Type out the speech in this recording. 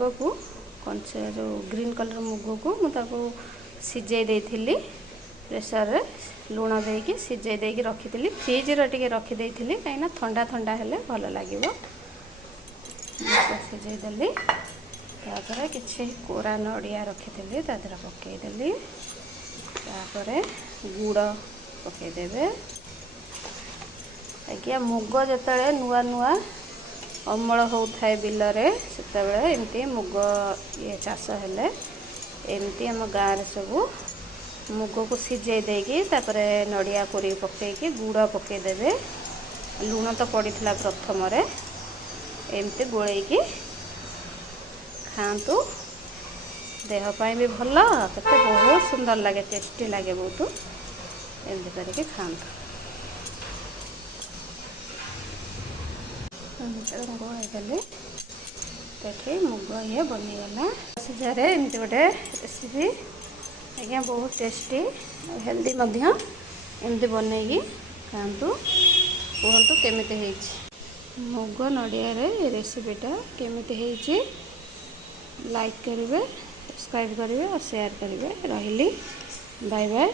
मुग को कंचा जो ग्रीन कलर मुग को मुझे सिझे देती प्रेसर रे लुण देकी सिझे देकी रखी फ्रिज रे रखीदे कहीं ठंडा ठंडा हेले भल लगे सिझे देली तापर किसी कोरा नड़िया रखी तादर पकईदेली गुड़ पकईदे आज्ञा मुग जिते नुआ नुआ अमल होता है बिल से एमती मुग ये चाष हेले एमती आम गाँव सब मुग को सिझे देकी नड़िया कोरी पकईकी गुड़ पकईदे लुण तो पड़ा प्रथम एमती गोलैकी खातु देहपाई भी भल तो बहुत सुंदर लगे टेस्टी लगे बहुत एमती करके खातु गोलैदेली देखिए मुग ये बनीगला सिझारे एमती गोटे रेसिपी आज्ञा बहुत टेस्टी हेल्दी एमती बनईकी खातु कहतु केमिति मुग नड़िया रेसिपीटा केमिति हेची लाइक करेंगे सब्सक्राइब करेंगे और शेयर करेंगे रही बाय बाय।